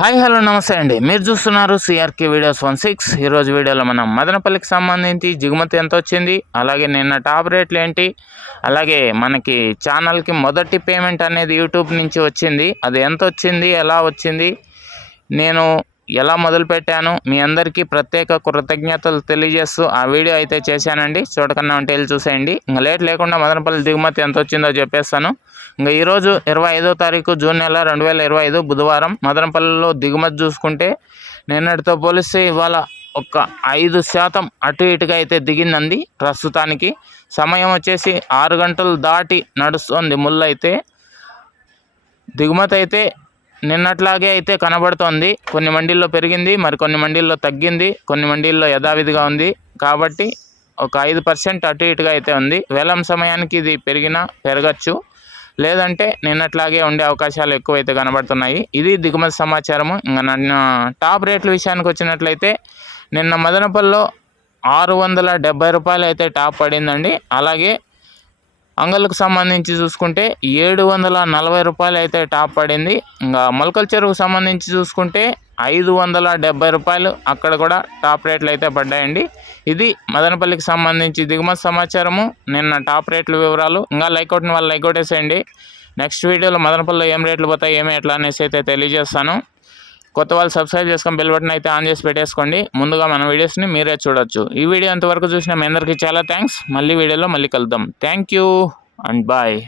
Hi hello నమస్తే అండి. మీరు చూస్తున్నారు సిఆర్కే వీడియోస్ 16. ఈరోజు వీడియోలో మనం మదనపల్లికి సంబంధించి దిగుమతి ఎంత వచ్చింది, అలాగే నిన్న టాప్ రేట్లు ఏంటి, అలాగే మనకి ఛానల్కి మొదటి పేమెంట్ అనేది యూట్యూబ్ నుంచి వచ్చింది, అది ఎంత వచ్చింది, ఎలా వచ్చింది, నేను ఎలా మొదలుపెట్టాను, మీ అందరికీ ప్రత్యేక కృతజ్ఞతలు తెలియజేస్తూ ఆ వీడియో అయితే చేశానండి. చూడకన్నా ఉంటే వెళ్ళి చూసేయండి. ఇంకా లేట్ లేకుండా మదనపల్లి దిగుమతి ఎంత వచ్చిందో చెప్పేస్తాను. ఇంకా ఈరోజు 25వ తారీఖు జూన్ నెల 2025 బుధవారం మదనపల్లిలో దిగుమతి చూసుకుంటే నిన్నటితో పోలిస్తే ఇవాళ ఒక 5% అటు ఇటుగా అయితే దిగిందండి. ప్రస్తుతానికి సమయం వచ్చేసి 6 గంటలు దాటి నడుస్తుంది. ముళ్ళు అయితే దిగుమతి అయితే నిన్నట్లాగే అయితే కనబడుతోంది. కొన్ని మండీల్లో పెరిగింది, మరి కొన్ని మండీల్లో తగ్గింది, కొన్ని మండీల్లో యథావిధిగా ఉంది. కాబట్టి ఒక 5% అటు ఇటుగా అయితే ఉంది. వేలం సమయానికి ఇది పెరగచ్చు, లేదంటే నిన్నట్లాగే ఉండే అవకాశాలు ఎక్కువైతే కనబడుతున్నాయి. ఇది దిగుమతి సమాచారము. ఇంకా నిన్న టాప్ రేట్ల విషయానికి వచ్చినట్లయితే నిన్న మదనపల్లిలో 670 రూపాయలు అయితే టాప్ పడిందండి. అలాగే అంగళ్ళకు సంబంధించి చూసుకుంటే 740 రూపాయలు అయితే టాప్ పడింది. ఇంకా మొలకల చెరువుకు సంబంధించి చూసుకుంటే 570 రూపాయలు అక్కడ కూడా టాప్ రేట్లు అయితే పడ్డాయండి. ఇది మదనపల్లికి సంబంధించి దిగుమతి సమాచారము, నిన్న టాప్ రేట్ల వివరాలు. ఇంకా లైక్ అవుట్ని వాళ్ళు లైక్ అవుట్ వేసేయండి. నెక్స్ట్ వీడియోలో మదనపల్లిలో ఏం రేట్లు పోతాయి, ఏమి ఎట్లా అనేసి అయితే తెలియజేస్తాను. కొత్త వాళ్ళు సబ్స్క్రైబ్ చేసుకొని బెల్ బటన్ అయితే ఆన్ చేసి పెట్టేసుకోండి. ముందుగా మన వీడియోస్ని మీరే చూడొచ్చు. ఈ వీడియో అంతవరకు చూసిన మీ అందరికీ చాలా థ్యాంక్స్. మళ్ళీ వీడియోలో మళ్ళీ కలుద్దాం. Thank you and bye.